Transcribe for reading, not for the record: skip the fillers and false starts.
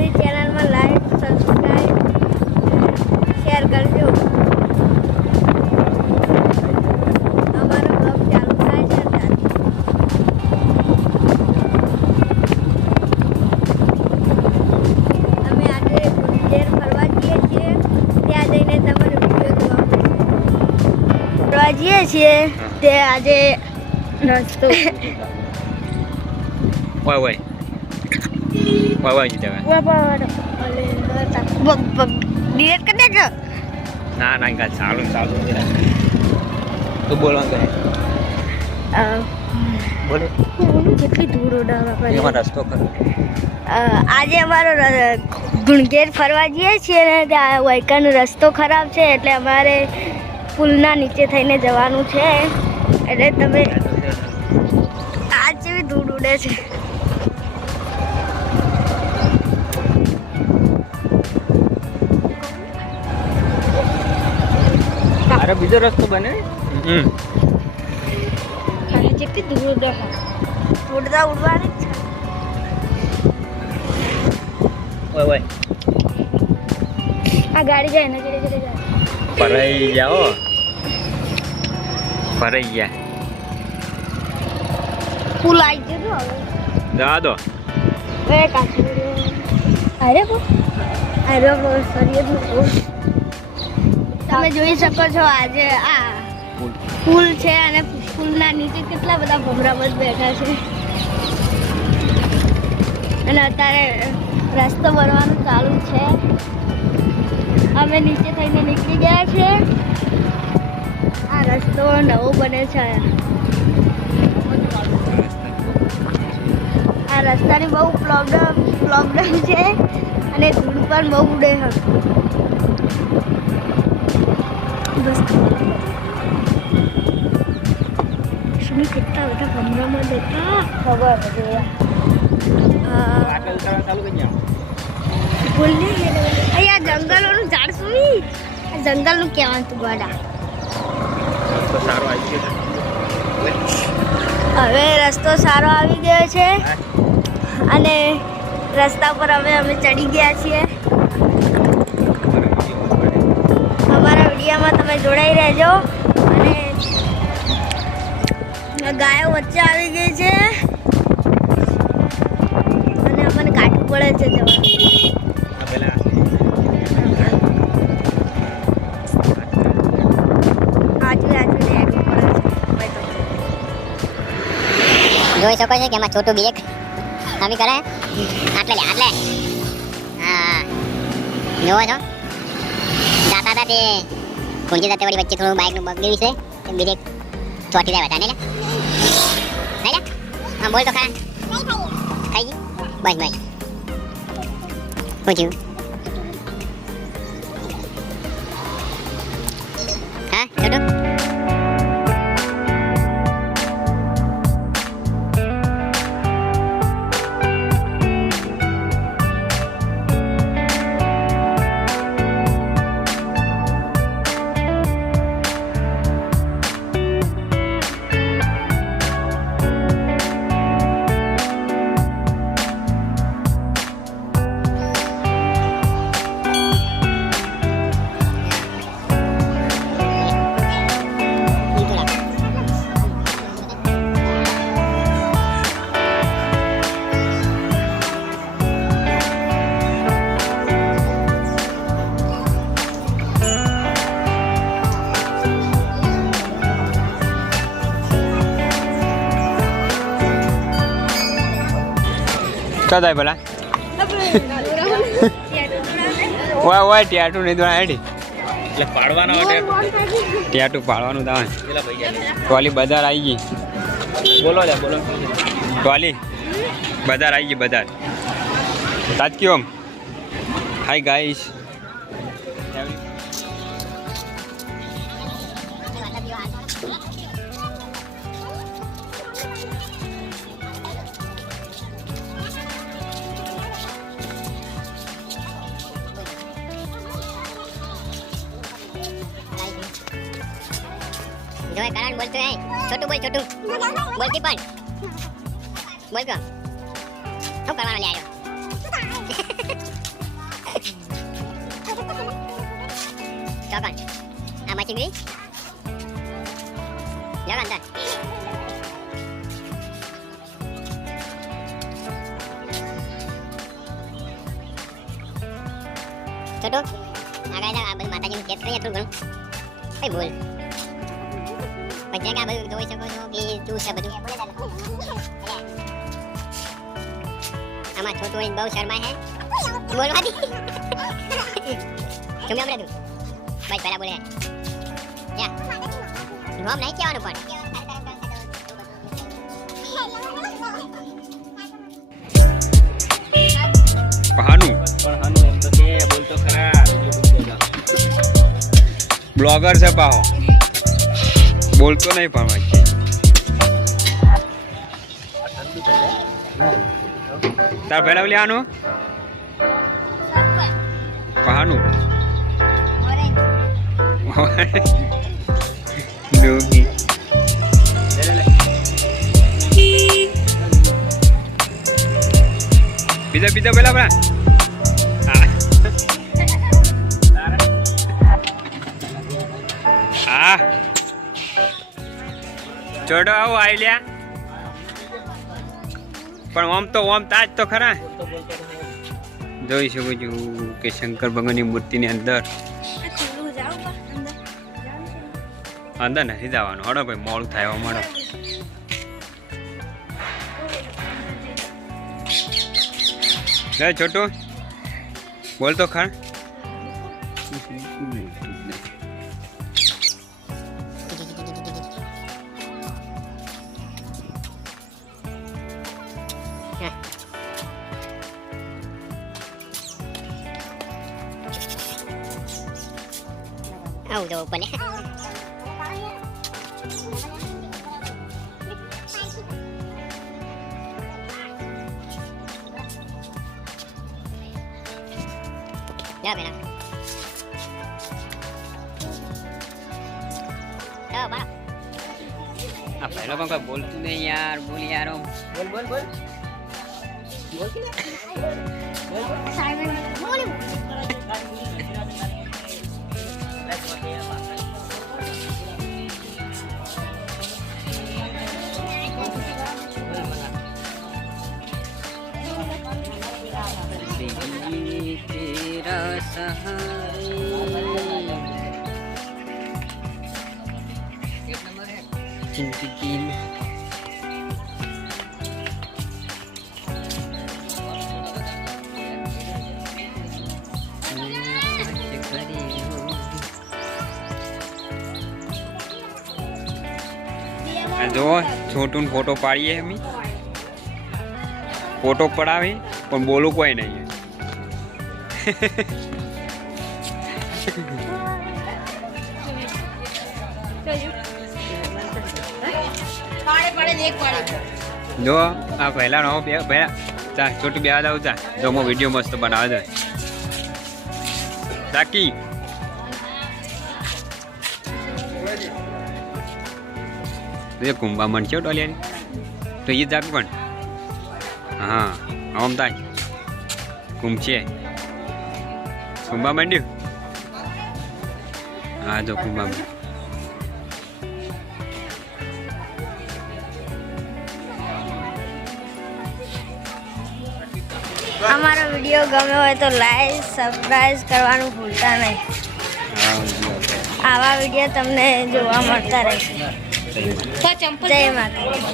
અમારી ચેનલમાં like subscribe share કરજો. અમારો બ્લોગ ચાલુ થાય છે અત્યારે. અમે આજે ગુંજેર ફરવા જઈએ છીએ. ત્યાં જઈને તમારે વિડીયો ફરવા જઈએ છીએ તે આજે રસ્તો Why? Why જીતે ડિલેટ કરી દેજો. ના ના ચાલુ તું બોલવાનું બોલે કેટલી ધૂળ ઉડાવવા એમાં રસ્તો કરો. આજે અમારો ગુણગેર ફરવા જઈએ છીએ ને ત્યાં વાયકાનો રસ્તો ખરાબ છે એટલે અમારે પુલના નીચે થઈને જવાનું છે. એટલે તમે આજ જેવી ધૂળ ઉડે છે. અરે બીજો રસ્તો બને. જેટલી ધૂળ ઉડે ઉડવાની જ છે. ઓય આ ગાડી જાય ને ઘરે જાય. ફરાઈ જાઓ ફરાઈ ગયા પુલ આવી ગયો હવે જવા દો. એ કાચું અરે બો સરિયદ તમે જોઈ શકો છો આજે આ પુલ છે અને પુલના નીચે કેટલા બધા ભમરામત બેઠા છે અને અત્યારે રસ્તો ભરવાનું ચાલુ છે. અમે નીચે થઈને નીકળી ગયા છે. આ રસ્તો નવો બને છે. આ રસ્તાની બહુ પ્રોબ્લેમ છે અને ધૂળ પણ બહુ ઉડે છે. કેટલા બધા ભમરામાં દેખા ખબર અહીંયા જંગલોનું ઝાડ સુવી જંગલનું કહેવાનું તું ગોડા. હવે રસ્તો સારો આવી ગયો છે અને રસ્તા પર અમે ચડી ગયા છીએ. અમારા વિડીયોમાં તમે જોડાઈ રહેજો. અને ગાયો વચ્ચે આવી ગઈ છે અને અમને કાઢવું પડે છે જવાનું. જોઈ શકો છો કે એમાં છોટું બ્રેક અમે કરે આટલે હા જોવો છો જાતા હતા તે કુંજી જતે વળી વચ્ચે થોડું બાઇકનું બગડ્યું છે તે બ્રેક ચોટી જાય બધાને લે હા બોલ તો ખરા ખાઈ ગઈ બસ પૂછ્યું હા છોટું क्या था भला वाह टियाटू नहीं दौड़ा हेडी એટલે પાડવાનો ટિયાટુ પાડવાનું તાવ ટોલી બજાર આવી ગઈ. બોલો ટોલી બજાર આવી ગઈ બજાર તાજકી ઓમ. હાય ગાઈસ जो है कारण बोलते हैं छोटू बोल छोटू बोल की पण बोल को हम करवाना ले आयो ચોકન આમાં ચીંગડી જાવ અંદર છોટો આગળ જા આ બધું માતાજીનું ચેક કરીએ થોડું ઘણું કઈ બોલ પછી કે આ બધું જોઈ શકો છો કે તું છે બધું આમાં છોટું બહુ શરમાય હે બોલવા દી તમે હમણાં તું બસ પહેલા બોલે યા નામ નહીં કહેવાનું પણ પહાનું પણ હાનું એમ તો કે બોલતો ખરા બ્લોગર છે પાહો બોલતો નહીં પણ વચ્ચે તાર પહેલા લેવાનું પહાનું ડોગી પીઝા પીઝા પેલા પેલા હા ચોડો આવો આવી લ્યા પણ ઓમ તાજ તો ખરા જોઈ શકું છું કે શંકર ભગવાનની મૂર્તિની અંદર અંદર નથી જવાનું હડો ભાઈ મોડું થાય મળો છોટું બોલ તો ખરા આવું જવું પડે જા બેના જા બા આ પહેલો પણ કોઈ બોલતું નહીં યાર બોલ યાર બોલ બોલ બોલ બોલ કે तेरा सहारे जिंदगी जो छोटू फोटो पाड़िए हम फोटो पड़ावे पण बोलो कोई नहीं है जो आ पहला नो पहला चा छोटू ब्याह जाऊ चा जो मो वीडियो मस्त बनावे दे ताकि ये कुंभा मन छे टोलिया तो ये जाक पण हां आम ताई कुंभ छे कुंभा मंड्यू हाँ जो कुंभा અમારો વિડીયો ગમ્યો હોય તો લાઈક સબસ્ક્રાઇબ કરવાનું ભૂલતા નહીં આવા વિડીયો તમને જોવા મળતા રહેશે જય માતા